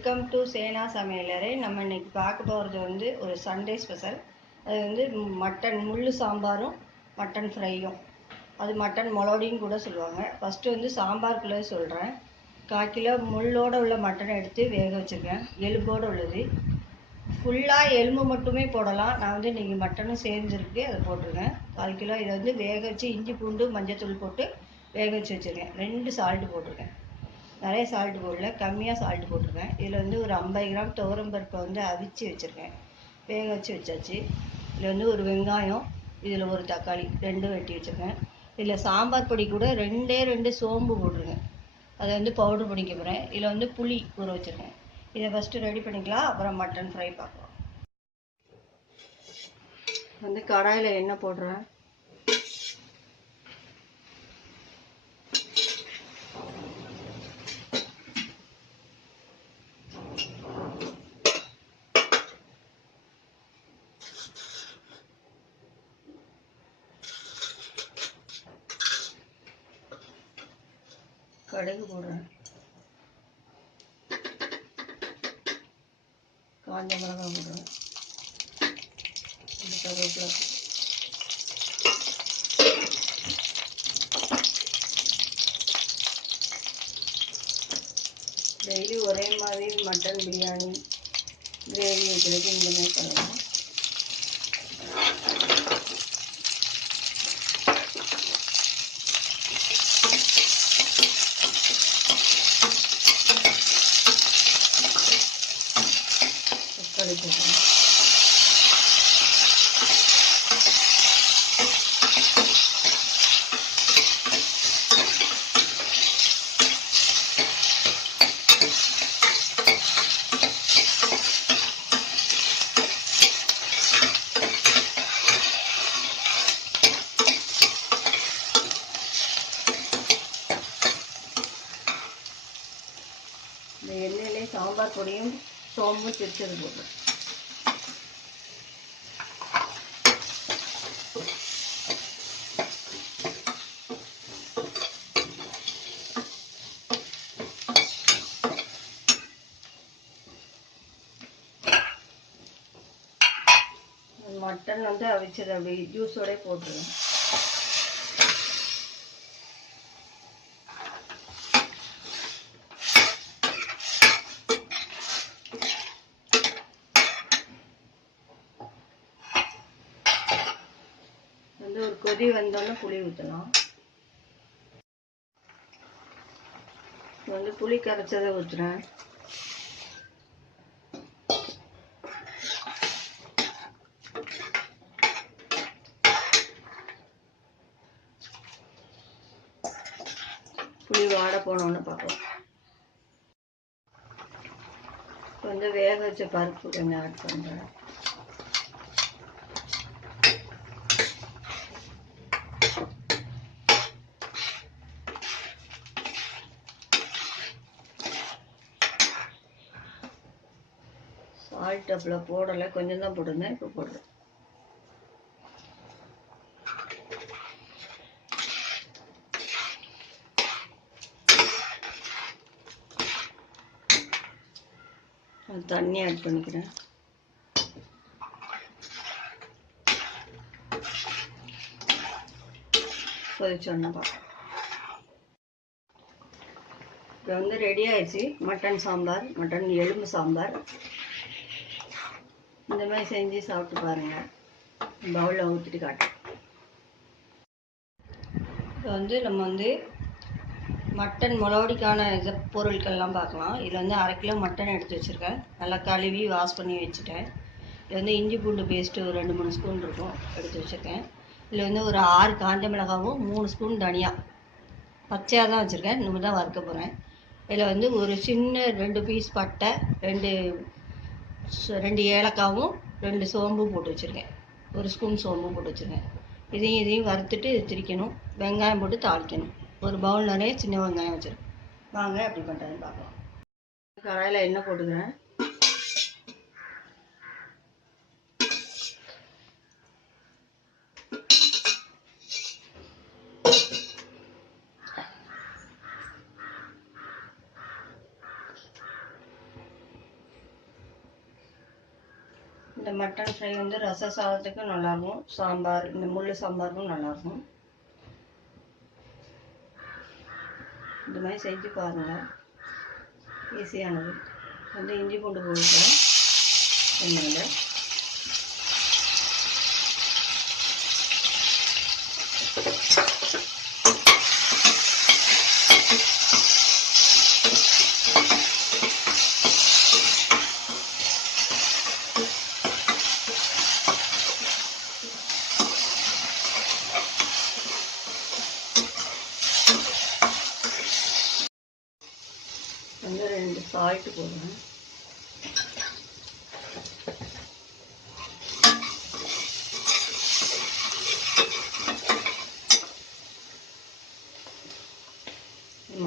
Welcome to சேனா சமையலறை. நம்ம இன்னைக்கு பார்க்க போகிறது வந்து ஒரு சண்டே ஸ்பெஷல். அது வந்து மட்டன் முள்ளு சாம்பாரும் மட்டன் ஃப்ரையும், அது மட்டன் மொளோடின்னு கூட சொல்லுவாங்க. ஃபஸ்ட்டு வந்து சாம்பாருக்குள்ளே சொல்கிறேன். 1/4 கிலோ முள்ளோடு உள்ள மட்டனை எடுத்து வேக வச்சுருக்கேன். எலும்போடு உள்ளது. ஃபுல்லாக எலும்பு மட்டுமே போடலாம். நான் வந்து இன்றைக்கி மட்டனும் சேர்ந்துருக்கு, அதை போட்டிருக்கேன். 1/4 கிலோ இதை வந்து வேக வச்சு இஞ்சி பூண்டு மஞ்சத்தூள் போட்டு வேக வச்சு வச்சுருக்கேன். 2 சால்ட்டு போட்டிருக்கேன். நிறைய சால்ட்டு போடல, கம்மியாக சால்ட்டு போட்டிருக்கேன். இதில் வந்து ஒரு 50 கிராம் துவரம் பருப்பை வந்து அவிச்சு வச்சுருக்கேன், வேக வச்சு வச்சாச்சு. இதில் வந்து ஒரு வெங்காயம், இதில் ஒரு தக்காளி 2 வெட்டி வச்சுருக்கேன். இதில் சாம்பார் பொடி கூட 2 சோம்பு போட்டிருக்கேன், அதை வந்து பவுட்ரு பண்ணிக்க போகிறேன். இதில் வந்து புளி ஊற வச்சுருக்கேன். இதை ஃபஸ்ட்டு ரெடி பண்ணிக்கலாம், அப்புறம் மட்டன் ஃப்ரை பார்க்கலாம். வந்து கடாயில் எண்ணெய் போடுறேன். கடுகு போடுறேன், காஞ்ச மிளகாய் போடுறேன், கருவேப்பிலை, டெய்லி ஒரே மாதிரி மட்டன் பிரியாணி கிரேவி வைக்கிறதுக்கு இந்த மாதிரி பண்ணலாம். தக்காளி போடுறேன். இந்த எண்ணெயிலே சாம்பார் பொடியும் சோம்பும் திரிச்சது போடுறேன். மட்டன் வந்து அவிச்சது அப்படி ஜூஸோட போட்டுருவேன். வந்து ஒரு கொதி வந்தோடனே புளி ஊற்றலாம். வந்து புளி கரைச்சதை ஊற்றுறேன். புளி வாட போனோன்னு பார்க்கலாம். கொஞ்சம் வேக வச்ச பருப்பு கொஞ்சம் ஆட் பண்ணுறேன். சால்ட் அப்படில் போடலை, கொஞ்சம் தான் போட்டிருந்தேன், இப்போ போடுறேன். தண்ணி ஆட் பண்ணிக்கிறேன். கொதிச்சோன்னா பார்க்கலாம். இப்போ வந்து ரெடி ஆயிடுச்சு மட்டன் சாம்பார், மட்டன் எலும்பு சாம்பார். இந்த மாதிரி செஞ்சு சாப்பிட்டு பாருங்கள். பவுலில் ஊற்றிட்டு காட்டுறேன். இப்போ வந்து நம்ம வந்து மட்டன் மொளோடிக்கான பொருட்கள்லாம் பார்க்கலாம். இதில் வந்து 1/2 கிலோ மட்டன் எடுத்து வச்சுருக்கேன், நல்லா கழுவி வாஷ் பண்ணி வச்சுட்டேன். இது வந்து இஞ்சி பூண்டு பேஸ்ட்டு ஒரு 2-3 ஸ்பூன் இருக்கும் எடுத்து வச்சுருக்கேன். இதில் வந்து ஒரு 6 காஞ்ச மிளகாவும் 3 ஸ்பூன் தனியா பச்சையாக தான் வச்சுருக்கேன், இன்னும் தான் வறுக்க போகிறேன். இதில் வந்து ஒரு சின்ன 2 பீஸ் பட்டை, 2 ஏலக்காவும் 2 சோம்பும் போட்டு வச்சுருக்கேன், 1 ஸ்பூன் சோம்பு போட்டு வச்சுருக்கேன். இதையும் வறுத்துட்டு திரிக்கணும். வெங்காயம் போட்டு தாளிக்கணும். ஒரு பவுல் நிறைய சின்ன வெங்காயம் வச்சுருக்கேன். வாங்க எப்படி பண்ணுறதுன்னு பார்க்கலாம். கடாயில் எண்ணெய் போட்டுக்கிறேன். மட்டன் ஃப்ரை வந்து ரச சாதத்துக்கும் நல்லாயிருக்கும், சாம்பார் இந்த முள்ளு சாம்பாருக்கும் நல்லாயிருக்கும். இந்த மாதிரி செஞ்சு பாருங்கள், ஈஸியானது. வந்து இஞ்சி பூண்டு போடுறேன் எண்ணெயில். வந்து 2 சால்ட்டு போடுவேன்.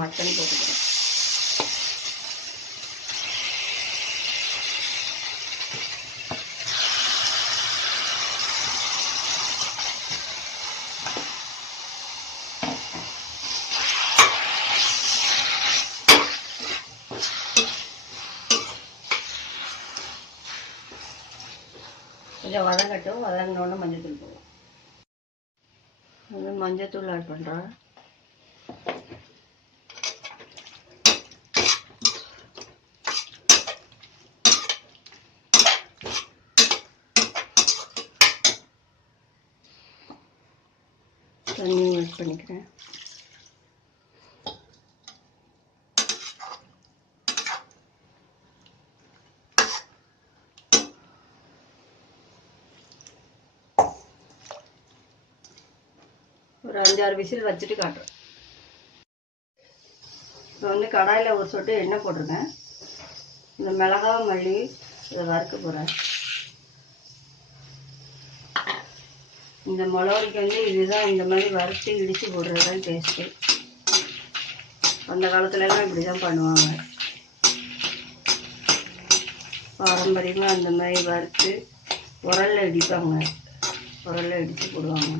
மட்டன் போட்டுக்கிறேன். கொஞ்சம் வதங்கட்டும். வதங்கினோன்னு மஞ்சத்தூள் போடுவோம். வந்து மஞ்சத்தூள் ஆட் பண்ணுறேன். தண்ணி ஆட் பண்ணிக்கிறேன். ஒரு 5-6 விசில் வச்சுட்டு காட்டுறேன். இப்போ வந்து கடாயில் ஒரு சொட்டு எண்ணெய் போட்டிருக்கேன். இந்த மிளகா மல்லி இதை வறுக்க போகிறேன். இந்த மிளகாய்க்கு வந்து இதுதான், இந்த மாதிரி வறுத்து இடித்து போடுறது தான் டேஸ்ட்டு. அந்த காலத்துலலாம் இப்படி தான் பண்ணுவாங்க. பாரம்பரியமாக அந்த மாதிரி வறுத்து உரலில் இடிப்பாங்க, உரலில் இடித்து போடுவாங்க.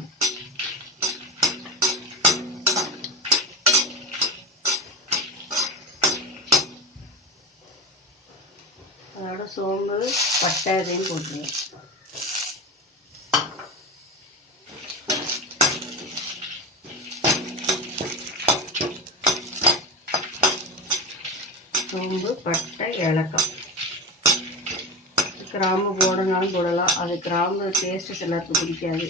அதோட சோம்பு பட்டை இதையும் போட்டுருவேன். சோம்பு பட்டை ஏலக்காய், கிராம்பு போடனாலும் போடலாம். அது கிராம்பு டேஸ்ட்டு சிலருக்கு பிடிக்காது.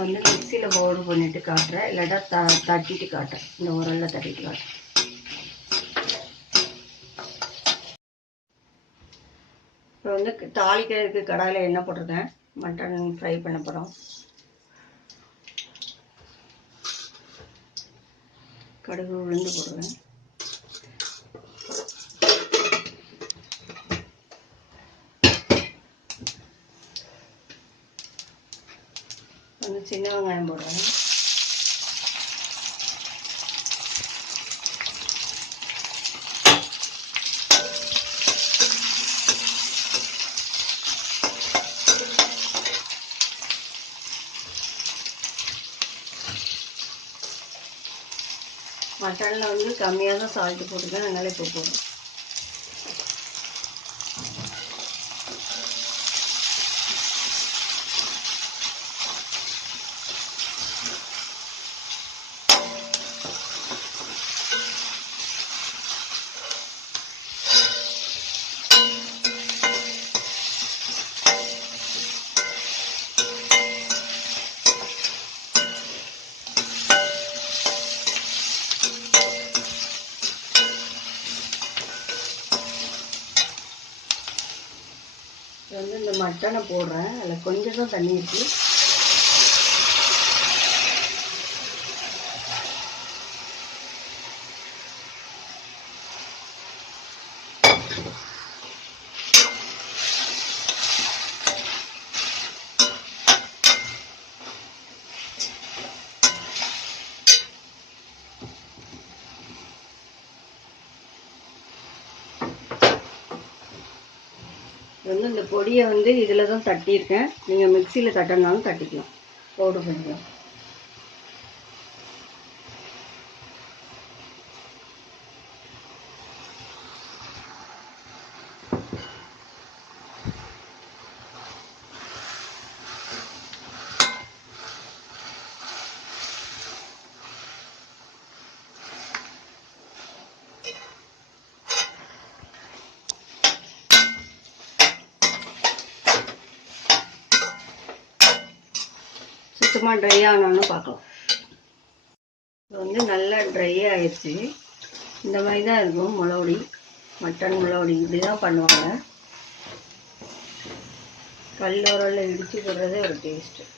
வந்து மிக்சியில் பவுடர் பண்ணிட்டு காட்டுறேன், இல்லாட்டா தட்டிட்டு காட்டுறேன். இந்த உரலில் தட்டிட்டு காட்டுறேன். இப்போ வந்து தாளிக்கிறதுக்கு கடாயில் எண்ணெய் போட்டிருக்கேன். மட்டன் ஃப்ரை பண்ண போகிறோம். கடுகு உளுந்து போடுவேன். வந்து சின்ன வெங்காயம் போடுவேன். மட்டனில் வந்து கம்மியாக தான் சால்ட்டு போட்டுருக்கேன், அதனால இப்போ போடுறேன். வந்து இந்த மட்டனை போடுறேன். அதில் கொஞ்சம் தான் தண்ணி இருக்குது. வந்து இந்த பொடியை வந்து இதில் தான் தட்டியிருக்கேன். நீங்கள் மிக்சியில் தட்டினாலும் தட்டிக்கலாம், பவுடர் பண்ணிக்கலாம். சுத்தமாக ட்ரை ஆனான்னு பார்க்கலாம். இப்போ வந்து நல்லா ட்ரை ஆயிடுச்சு. இந்த மாதிரி தான் இருக்கும் முளவுடி, மட்டன் முளவுடி இப்படி தான் பண்ணுவாங்க. கல்லோரில் இடித்து போடுறதே ஒரு டேஸ்ட்டு.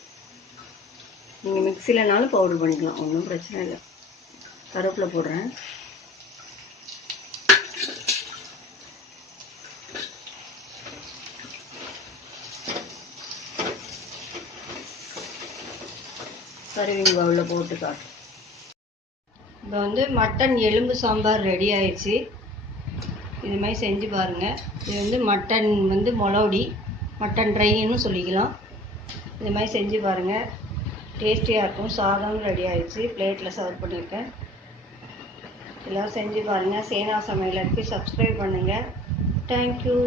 நீங்கள் மிக்சிலனாலும் பவுடர் பண்ணிக்கலாம், ஒன்றும் பிரச்சனை இல்லை. கருவேப்பிலை போடுறேன். சர்விங் பவுலில் போட்டு காட்டு. இப்போ வந்து மட்டன் எலும்பு சாம்பார் ரெடி ஆயிடுச்சு. இது மாதிரி செஞ்சு பாருங்கள். இது வந்து மட்டன் வந்து முளவுடி, மட்டன் ட்ரைன்னு சொல்லிக்கலாம். இது மாதிரி செஞ்சு பாருங்கள், டேஸ்டியாக இருக்கும். சாதம் ரெடி ஆயிடுச்சு, பிளேட்டில் சர்வ் பண்ணியிருக்கேன். எல்லோரும் செஞ்சு பாருங்கள். சேனா சமையலருக்கு சப்ஸ்கிரைப் பண்ணுங்கள். தேங்க்யூ.